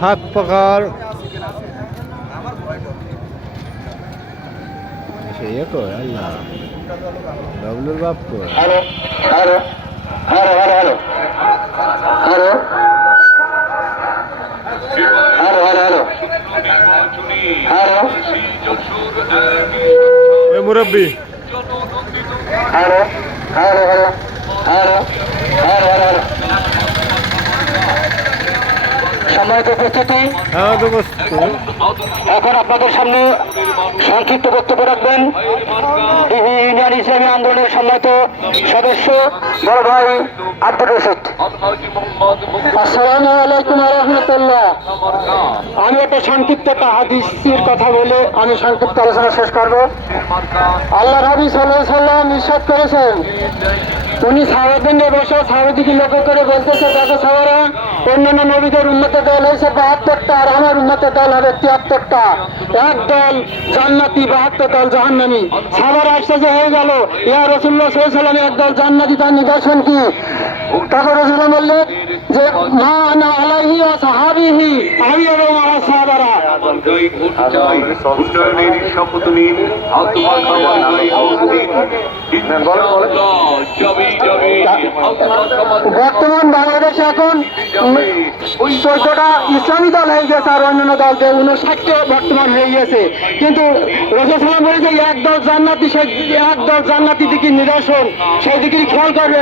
হাত পাকার সে কই আল্লাহ বাবলুর বাপ কই hello hello hello hello hello hello hello hello hello ওই মুরব্বি hello hello hello hello hello hello সম্মানিত উপস্থিতি, হ্যাঁ তো বস্তু এখন আপনাদের সামনে সংক্ষিপ্ত বক্তব্য রাখবেন ডিবি ইউনিয়ন ইসলামী আন্দোলনের সম্মানিত সদস্য বড় ভাই আব্দুর রশিদ। আসসালামু আলাইকুম ওয়া রাহমাতুল্লাহ। আমি একটা সংক্ষিপ্ত একটা হাদিসের কথা বলে আমি সংক্ষিপ্ত আলোচনা শেষ করব। আল্লাহ নবী সাল্লাল্লাহু আলাইহি ওয়াসাল্লাম ইরশাদ করেছেন, উনি সাহাবাদের বসে সাহাবাদিকে লক্ষ্য করে বলতেছে, দেখো সাহাবারা, অন্যান্য নবীদের উম্মতের দল হয়েছে 72টা, আর আমার উম্মতের দল হবে 73টা। এক দল জান্নাতি, 72 দল জাহান্নামী। সাহাবারা আশ্চর্য হয়ে গেল, ইয়া রাসূলুল্লাহ সাল্লাল্লাহু আলাইহি ওয়াসাল্লাম, এক দল জান্নাতি, তার নিদর্শন কি? তখন রাসূলুল্লাহ বললেন যে মা আনা আলাইহি ওয়া সাহাবিহি, আমি এবং আমার সাহাবারা। উন্নয়নের শপথ নিন, বর্তমান বাংলাদেশে এখন 14টা ইসলামী দল হয়ে গেছে, আর অন্যান্য দল 59টা বর্তমান হয়ে গেছে। কিন্তু রাসূল সাল্লাল্লাহু আলাইহি ওয়াসাল্লাম বলেছে এক দল জান্নাতি, সেই এক দল জান্নাতি দিকে নিদর্শন, সেই দিকে খেয়াল করবে।